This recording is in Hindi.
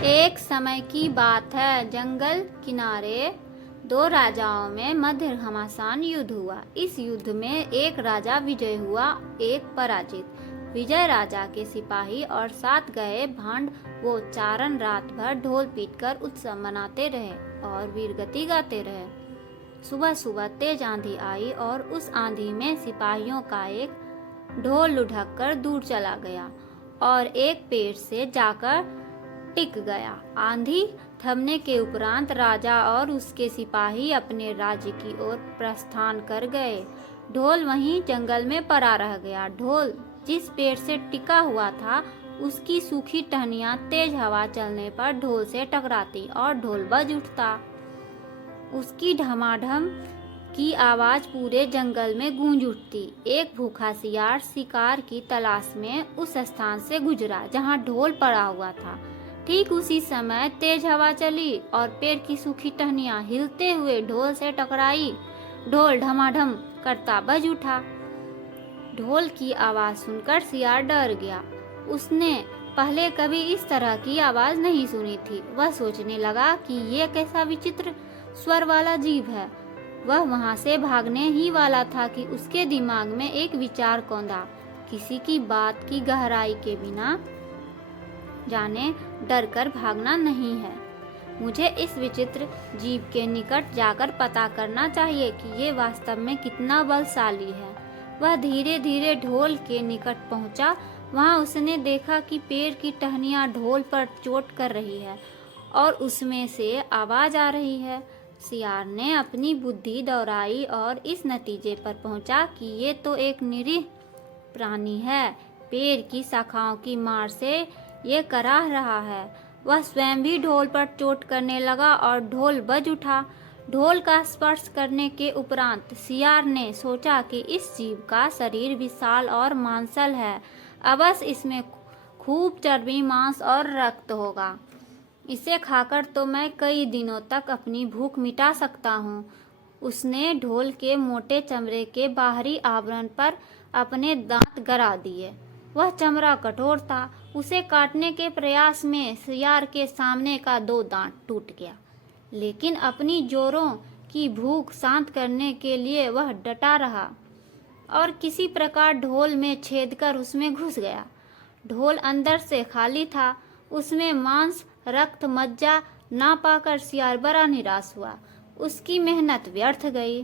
एक समय की बात है, जंगल किनारे दो राजाओं में मध्य घमासान युद्ध हुआ। इस युद्ध में एक राजा विजय हुआ, एक पराजित। विजय राजा के सिपाही और साथ गए भांड वो चारण रात भर ढोल पीटकर उत्सव मनाते रहे और वीरगति गाते रहे। सुबह सुबह तेज आंधी आई और उस आंधी में सिपाहियों का एक ढोल लुढ़क कर दूर चला गया और एक पेड़ से जाकर टिक गया। आंधी थमने के उपरांत राजा और उसके सिपाही अपने राज्य की ओर प्रस्थान कर गए। ढोल वहीं जंगल में पड़ा रह गया। ढोल जिस पेड़ से टिका हुआ था, उसकी सूखी टहनियां तेज हवा चलने पर ढोल से टकराती और ढोल बज उठता। उसकी ढमाढम की आवाज पूरे जंगल में गूंज उठती। एक भूखा सियार शिकार की तलाश में उस स्थान से गुजरा जहां ढोल पड़ा हुआ था। ठीक उसी समय तेज हवा चली और पेड़ की सूखी टहनियां हिलते हुए ढोल से टकराई। ढोल ढमाढम करता बज उठा। ढोल की आवाज सुनकर सियार डर गया। उसने पहले कभी इस तरह की आवाज नहीं सुनी थी। वह सोचने लगा कि ये कैसा विचित्र स्वर वाला जीव है। वह वहां से भागने ही वाला था कि उसके दिमाग में एक विचार कौंधा। किसी की बात की गहराई के बिना जाने डर कर भागना नहीं है। मुझे इस विचित्र जीव के निकट जाकर पता करना चाहिए कि ये वास्तव में कितना बलशाली है। वह धीरे धीरे ढोल के निकट पहुंचा। वहां उसने देखा कि पेड़ की टहनियां ढोल पर चोट कर रही है और उसमें से आवाज आ रही है। सियार ने अपनी बुद्धि दौड़ाई और इस नतीजे पर पहुंचा कि ये तो एक निरीह प्राणी है। पेड़ की शाखाओं की मार से ये कराह रहा है। वह स्वयं भी ढोल पर चोट करने लगा और ढोल बज उठा। ढोल का स्पर्श करने के उपरांत सियार ने सोचा कि इस जीव का शरीर विशाल और मांसल है। अवश्य इसमें खूब चर्बी, मांस और रक्त होगा। इसे खाकर तो मैं कई दिनों तक अपनी भूख मिटा सकता हूँ। उसने ढोल के मोटे चमड़े के बाहरी आवरण पर अपने दांत गड़ा दिए। वह चमड़ा कठोर था। उसे काटने के प्रयास में सियार के सामने का दो दांत टूट गया, लेकिन अपनी जोरों की भूख शांत करने के लिए वह डटा रहा और किसी प्रकार ढोल में छेद कर उसमें घुस गया। ढोल अंदर से खाली था। उसमें मांस, रक्त, मज्जा ना पाकर सियार बड़ा निराश हुआ। उसकी मेहनत व्यर्थ गई।